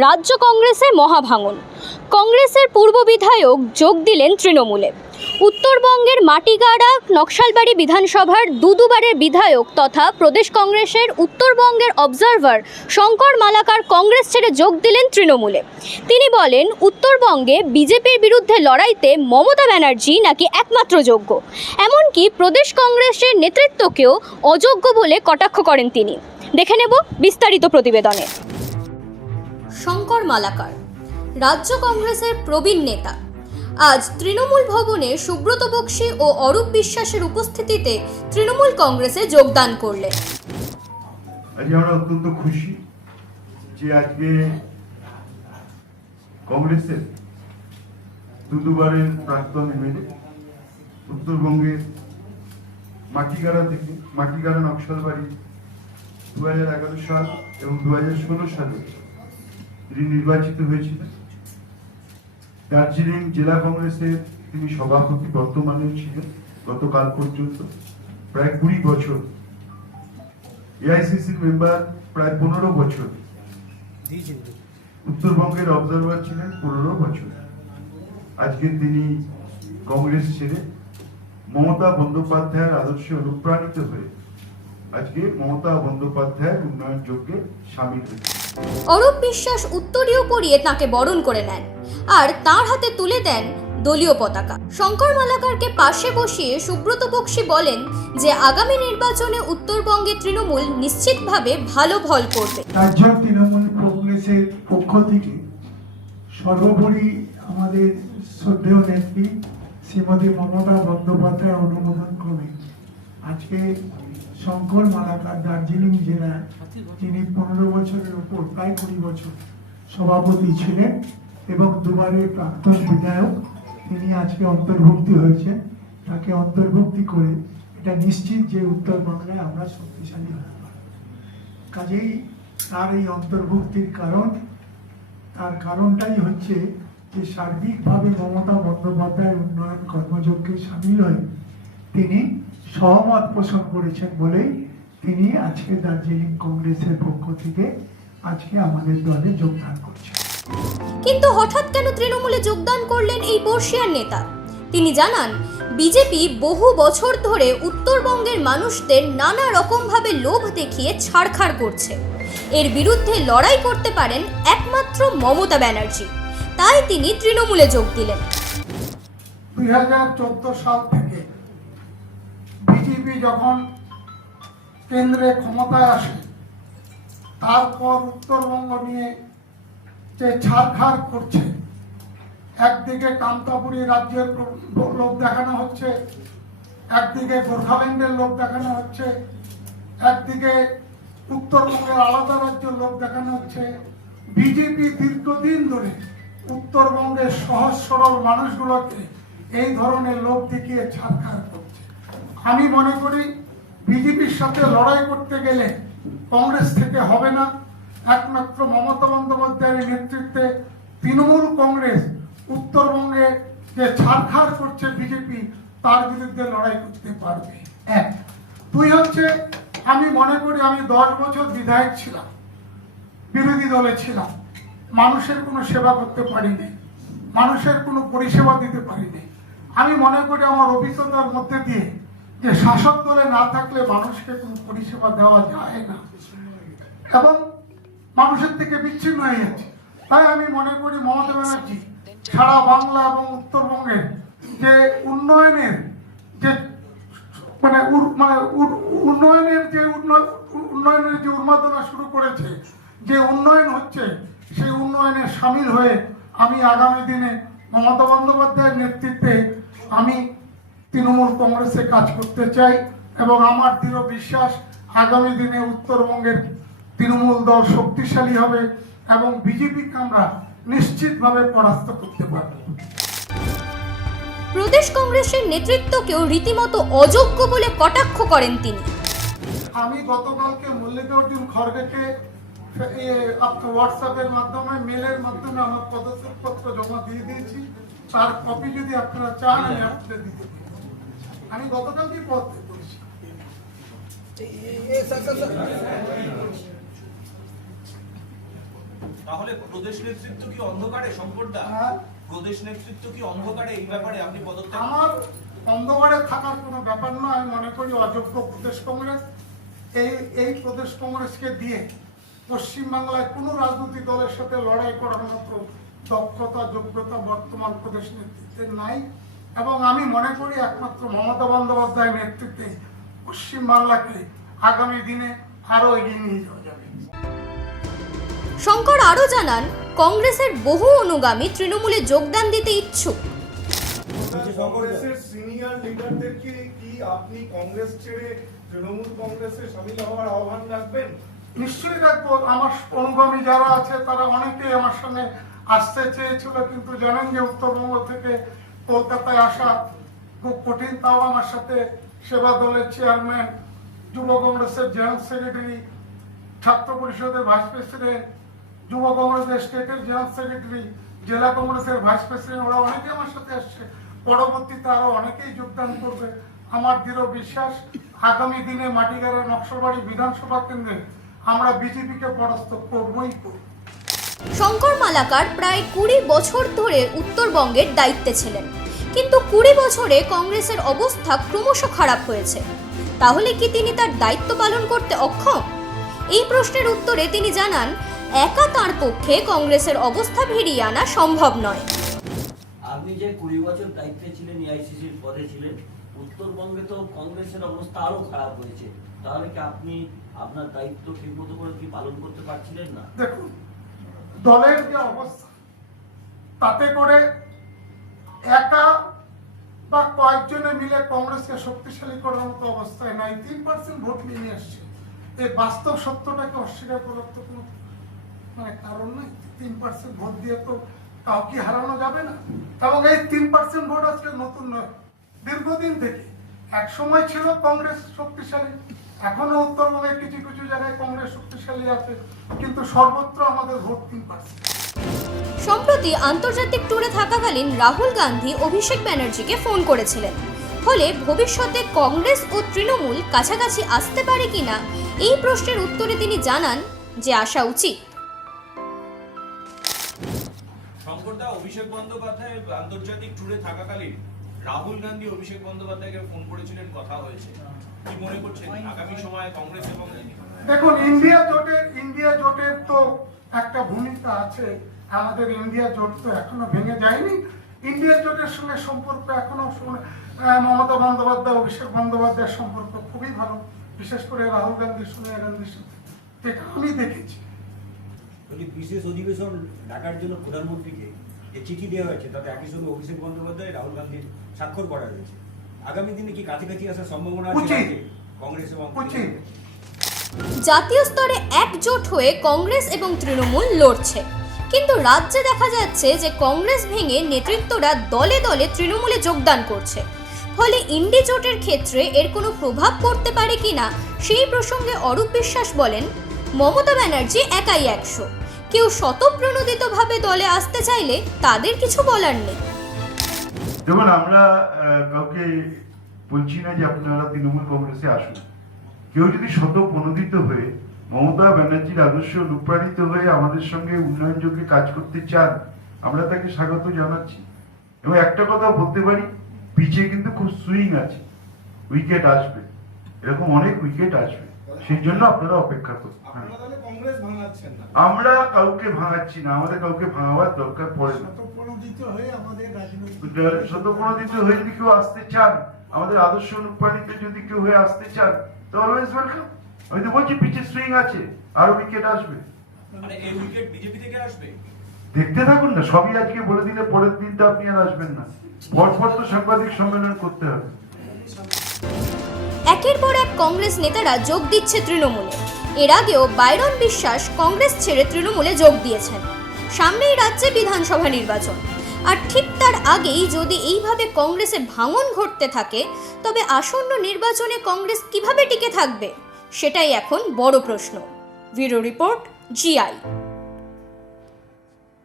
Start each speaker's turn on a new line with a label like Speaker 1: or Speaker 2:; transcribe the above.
Speaker 1: রাজ্য কংগ্রেসে মহাভাঙন। কংগ্রেসের পূর্ব বিধায়ক যোগ দিলেন তৃণমূলে। উত্তরবঙ্গের মাটিগাড়া, নকশালবাড়ি বিধানসভার দুদুবারের বিধায়ক তথা প্রদেশ কংগ্রেসের উত্তরবঙ্গের অবজারভার শঙ্কর মালাকার কংগ্রেস ছেড়ে যোগ দিলেন তৃণমূলে। তিনি বলেন, উত্তরবঙ্গে বিজেপির বিরুদ্ধে লড়াইতে মমতা ব্যানার্জি নাকি একমাত্র যোগ্য। এমনকি প্রদেশ কংগ্রেসের নেতৃত্বকেও অযোগ্য বলে কটাক্ষ করেন তিনি। দেখে নেব বিস্তারিত প্রতিবেদনে। শঙ্কর মালাকার, রাজ্য কংগ্রেসের প্রবীণ নেতা। আজ তৃণমূল ভবনে সুব্রত বক্সী ও অরূপ বিশ্বাসের উপস্থিতিতে তৃণমূল কংগ্রেসে যোগদান করলেন।
Speaker 2: আজকে আমরা অত্যন্ত খুশি যে আজকে কংগ্রেসের দুদুবারের প্রাক্তন এমএলএ, উত্তরবঙ্গের মাটিগাড়া থেকে মাটিগাড়া নকশালবাড়ি দু হাজার এগারো সাল এবং দু হাজার ষোলো সালে তিনি নির্বাচিত হয়েছিলেন। দার্জিলিং জেলা কংগ্রেসের তিনি সভাপতি বর্তমানে ছিলেন গতকাল পর্যন্ত। প্রায় কুড়ি বছর। এআইসিসির মেম্বার প্রায় পনেরো বছর। উত্তরবঙ্গের অবজারভার ছিলেন পনেরো বছর। আজকে তিনি কংগ্রেস ছেড়ে মমতা বন্দ্যোপাধ্যায়ের আদর্শে অনুপ্রাণিত হয়ে আজকে মমতা বন্দ্যোপাধ্যায়ের উন্নয়ন যজ্ঞে সামিল হয়েছে
Speaker 1: অরূপ বিশ্বাস উত্তরীয় পরিয়ে তাকে বরণ করে নেন আর তার হাতে তুলে দেন দলীয় পতাকা। শঙ্কর মালাকারকে পাশে বসিয়ে সুব্রত বক্সী বলেন যে, আগামী নির্বাচনে উত্তরবঙ্গে তৃণমূল নিশ্চিতভাবে ভালো ফল করবে।
Speaker 3: রাজ্য তৃণমূল কংগ্রেসের পক্ষ থেকে সর্বোপরি আমাদের শ্রদ্ধেয় নেত্রী শ্রীমতী মমতা বন্দ্যোপাধ্যায় অনুমোদন ক্রমে আজকে শঙ্কর মালাকার দার্জিলিং জেলায় তিনি পনেরো বছরের উপর প্রায় কুড়ি বছর সভাপতি ছিলেন এবং দুবারের প্রাক্তন বিধায়ক। তিনি আজকে অন্তর্ভুক্তি হয়েছেন। তাকে অন্তর্ভুক্তি করে এটা নিশ্চিত যে উত্তরবঙ্গে আমরা শক্তিশালী হতে পারব। কাজেই তার এই অন্তর্ভুক্তির কারণ তার কারণটাই হচ্ছে যে সার্বিকভাবে মমতা বন্দ্যোপাধ্যায়ের উন্নয়ন কর্মযজ্ঞে সামিল হয়ে তিনি সহমত পোষণ করেছেন বলেই তিনি আজকে দার্জিলিং কংগ্রেসের পক্ষ থেকে আজকে আমাদের দলে যোগদান করছেন।
Speaker 1: কিন্তু হঠাৎ কেন তৃণমূলে যোগদান করলেন এই বর্ষিয়ার নেতা? তিনি জানান বিজেপি বহু বছর ধরে উত্তরবঙ্গের মানুষদের নানা রকমভাবে লোভ দেখিয়ে ছাড়খাড় করছে। এর বিরুদ্ধে লড়াই করতে পারেন একমাত্র মমতা ব্যানার্জি। তাই তিনি তৃণমূলে যোগ দিলেন।
Speaker 3: দুই হাজার চোদ্দ সাল থেকে বিজেপি যখন কেন্দ্রে ক্ষমতায় আসে, তারপর উত্তরবঙ্গ নিয়ে যে ছাড়খাড় করছে, একদিকে কামতাপুরী রাজ্যের লোক দেখানো হচ্ছে, একদিকে গোর্খাল্যান্ডের লোক দেখানো হচ্ছে, একদিকে উত্তরবঙ্গের আলাদা রাজ্যের লোক দেখানো হচ্ছে বিজেপি দীর্ঘদিন ধরে উত্তরবঙ্গের সহজ সরল মানুষগুলোকে এই ধরনের লোক দেখিয়ে ছাড়খাড় করছে। আমি মনে করি বিজেপির সাথে লড়াই করতে গেলে কংগ্রেস থেকে হবে না। একমাত্র মমতা বন্দ্যোপাধ্যায়ের নেতৃত্বে তৃণমূল কংগ্রেস উত্তরবঙ্গে যে ছাড়খাড় করছে বিজেপি, তার বিরুদ্ধে লড়াই করতে পারবে। এক। দুই হচ্ছে, আমি মনে করি আমি দশ বছর বিধায়ক ছিলাম, বিরোধী দলে ছিলাম। মানুষের কোনো সেবা করতে পারিনি, মানুষের কোনো পরিষেবা দিতে পারিনি। আমি মনে করি আমার অভিজ্ঞতার মধ্যে দিয়ে যে শাসক দলে না থাকলে মানুষকে কোনো পরিষেবা দেওয়া যায় না। এবং মানুষের থেকে বিচ্ছিন্ন হয়ে যাচ্ছে। তাই আমি মনে করি মমতা ব্যানার্জি সারা বাংলা এবং উত্তরবঙ্গের যে উন্নয়নের যে মানে মানে উন্নয়নের যে উন্ন- উন্নয়নের যে উন্মাদনা শুরু করেছে, যে উন্নয়ন হচ্ছে, সেই উন্নয়নে সামিল হয়ে আমি আগামী দিনে মমতা বন্দ্যোপাধ্যায়ের নেতৃত্বে আমি তৃণমূল কংগ্রেসে কাজ করতে চাই এবং আমার দৃঢ় বিশ্বাস আগামী দিনে উত্তরবঙ্গের তৃণমূল দল শক্তিশালী হবে এবং বিজেপিকে আমরা নিশ্চিতভাবে পরাস্ত করতে পারব।
Speaker 1: প্রদেশ কংগ্রেসের নেতৃত্বকেও রীতিমতো অযোগ্য বলে কটাক্ষ করেন তিনি।
Speaker 3: আমি গতকালকে মল্লিকার্জুন খড়গেকে হোয়াটসঅ্যাপের মাধ্যমে মেলের মাধ্যমে আমার পদত্যাগপত্র জমা দিয়ে দিয়েছি। তার কপি যদি আপনারা চান আমি আপনাদের দিতে আমি গতকালকেই পদত্যাগ করেছি।
Speaker 4: তাহলে প্রদেশ নেতৃত্ব কি অন্ধকারে? শঙ্করদা
Speaker 3: হ্যাঁ।
Speaker 4: প্রদেশ নেতৃত্ব কি অন্ধকারে? এই ব্যাপারে আপনি পদত্যাগ
Speaker 3: আমার অন্ধকারে থাকার কোনো ব্যাপার নয়। আমি মনে করি অযোগ্য প্রদেশ কংগ্রেস। এই এই প্রদেশ কংগ্রেসকে দিয়ে পশ্চিমবাংলায় কোনো রাজনৈতিক দলের সাথে লড়াই করার মতো দক্ষতা যোগ্যতা বর্তমান প্রদেশ নেতৃত্বের নাই। এবং আমি মনে করি একমাত্র মমতা বন্দ্যোপাধ্যায়ের নেতৃত্বে পশ্চিমবাংলাকে আগামী দিনে আরও এগিয়ে নিয়ে যাওয়া যাবে।
Speaker 1: শঙ্কর আরও জানান কংগ্রেসের বহু অনুগামী তৃণমূলে যোগদান দিতে ইচ্ছুক।
Speaker 5: কংগ্রেসের সিনিয়র লিডারদেরকে কি আপনি কংগ্রেস ছেড়ে তৃণমূল কংগ্রেসে সামিল হওয়ার আহ্বান রাখবেন?
Speaker 3: নিশ্চয়ই রাখব। আমার অনুগামী যারা আছে তারা অনেকেই আমার সঙ্গে আসতে চেয়েছিল কিন্তু জানেন যে উত্তরবঙ্গ থেকে কলকাতায় আসা খুব কঠিন, তাও আমার সাথে সেবা দলের চেয়ারম্যান যুব কংগ্রেসের জেনারেল সেক্রেটারি ছাত্র পরিষদের ভাইস প্রেসিডেন্ট যুব কংগ্রেসের স্টেটের জেনারেল সেক্রেটারি জেলা কংগ্রেসের ভাইস প্রেসিডেন্ট ওরা অনেকে আমার সাথে আসছে। পরবর্তীতে আরও অনেকেই যোগদান করবে। আমার দৃঢ় বিশ্বাস, আগামী দিনে মাটিগাড়া নকশালবাড়ি বিধানসভা কেন্দ্রে আমরা বিজেপিকে পরাস্ত করবই। করব
Speaker 1: শঙ্কর মালাকার প্রায় কুড়ি বছর ধরে উত্তরবঙ্গের দায়িত্বে ছিলেন। কিন্তু কুড়ি বছরে কংগ্রেসের অবস্থা ক্রমশ খারাপ হয়েছে। তাহলে কি তিনি তার দায়িত্ব পালন করতে অক্ষম? এই প্রশ্নের উত্তরে তিনি জানান একা তার পক্ষে কংগ্রেসের অবস্থা ভিড়িয়ে আনা সম্ভব নয়।
Speaker 6: আপনি যে কুড়ি বছর দায়িত্বে ছিলেন এআইসিসির পদে ছিলেন উত্তরবঙ্গে তো কংগ্রেসের অবস্থা আরও খারাপ হয়েছে। তাহলে কি আপনি আপনার দায়িত্ব ঠিক মতো করে কি পালন করতে পারছিলেন না?
Speaker 3: দেখুন দলের যে অবস্থা, তাতে করে একা বা কয়েকজনে মিলে কংগ্রেসকে শক্তিশালী করার মতো অবস্থায় নাই, তিন পার্সেন্ট ভোট নিয়ে আসছে। এই বাস্তব সত্যটাকে অস্বীকার করার তো কোনো মানে কারণ নেই। তিন পার্সেন্ট ভোট দিয়ে তো কাউকে হারানো যাবে না। এবং এই তিন পার্সেন্ট ভোট আজকে নতুন নয়। দীর্ঘদিন থেকে এক সময় ছিল কংগ্রেস শক্তিশালী এখনও উত্তরবঙ্গে কিছু কিছু জায়গায় কংগ্রেস শক্তিশালী আছে কিন্তু সর্বত্র আমাদের ভোট তিন পার্সেন্ট।
Speaker 1: সম্প্রতি আন্তর্জাতিক ট্যুরে থাকাকালীন রাহুল গান্ধী অভিষেক ব্যানার্জিকে ফোন করেছিলেন। ফলে ভবিষ্যতে কংগ্রেস ও তৃণমূল কাছাকাছি আসতে পারে কিনা এই প্রশ্নের উত্তরে তিনি জানান যে আসা উচিত।
Speaker 4: শঙ্করদা অভিষেক বন্দ্যোপাধ্যায় আন্তর্জাতিক ট্যুরে থাকাকালীন রাহুল গান্ধী অভিষেক বন্দ্যোপাধ্যায়কে ফোন করেছিলেন কথা হয়েছে। কি মনে করছেন? আগামী সময়ে কংগ্রেস এবং
Speaker 3: দেখুন ইন্ডিয়া জোটের ইন্ডিয়া জোটের তো একটা ভূমিকা আছে আমাদের ইন্ডিয়া জোট তো এখনও ভেঙে যায়নি। ইন্ডিয়া জোটের সঙ্গে সম্পর্ক এখনও মমতা বন্দ্যোপাধ্যায় অভিষেক বন্দ্যোপাধ্যায়ের সম্পর্ক খুবই ভালো। বিশেষ করে রাহুল গান্ধী সোনিয়া গান্ধীর সাথে। যেটা আমি দেখেছি।
Speaker 7: বলি বিশেষ অধিবেশন ডাকার জন্য প্রধানমন্ত্রীকে যে চিঠি দেওয়া হয়েছে তাতে একই সঙ্গে অভিষেক বন্দ্যোপাধ্যায় রাহুল গান্ধীর স্বাক্ষর করা রয়েছে আগামী দিনে কি কাছাকাছি আসার সম্ভাবনা আছে কংগ্রেস এবং
Speaker 1: জাতীয় স্তরে একজোট হয়ে কংগ্রেস এবং তৃণমূল লড়ছে। কিন্তু রাজ্যে দেখা যাচ্ছে যে কংগ্রেস ভেঙে নেতৃত্বরা দলে দলে তৃণমূলে যোগদান করছে। ফলে ইন্ডি জোটের ক্ষেত্রে এর কোনো প্রভাব পড়তে পারে কিনা সেই প্রসঙ্গে অরূপ বিশ্বাস বলেন মমতা ব্যানার্জি একাই একশো। কেউ শতপ্রণোদিতভাবে দলে আসতে চাইলে তাদের কিছু বলার নেই।
Speaker 2: দেখুন, আমরা কাউকে বলছি না যে আপনারা তৃণমূল কংগ্রেসে আসুন। কেউ যদি শত প্রণোদিত হয়ে মমতা ব্যানার্জির আদর্শ অনুপ্রাণিত হয়ে আমাদের সঙ্গে উন্নয়নযোগ্যে কাজ করতে চান, আমরা তাকে স্বাগত জানাচ্ছি। এবং একটা কথা বলতে পারি, পিচে কিন্তু খুব সুইং আছে, উইকেট আসবে। এরকম অনেক উইকেট আসবে। সেই জন্য আপনারা অপেক্ষা করুন। হ্যাঁ। আমরা কাউকে ভাঙাচ্ছি না আমাদের কাউকে ভাঙাবার দরকার পড়ে না।
Speaker 3: শতপ্রণোদিত হয়ে
Speaker 2: যদি কেউ আসতে চান আমাদের আদর্শ অনুপ্রাণিত যদি কেউ হয়ে আসতে চান তো অলওয়েজ ওয়েলকাম আমি তো বলছি সুইং আছে আরও উইকেট আসবে।
Speaker 4: মানে আসবে?
Speaker 2: দেখতে থাকুন না সবই আজকে বলে দিলে পরের দিন তো আপনি আর আসবেন না। পরপর তো সাংবাদিক সম্মেলন করতে হবে।
Speaker 1: একের পর এক কংগ্রেস নেতারা যোগ দিচ্ছে তৃণমূলে। এর আগেও বাইরন বিশ্বাস কংগ্রেস ছেড়ে তৃণমূলে যোগ দিয়েছেন। সামনেই রাজ্যে বিধানসভা নির্বাচন। আর ঠিক তার আগেই যদি এইভাবে কংগ্রেসে ভাঙন ঘটতে থাকে, তবে আসন্ন নির্বাচনে কংগ্রেস কীভাবে টিকে থাকবে? সেটাই এখন বড় প্রশ্ন। Bureau report, GI.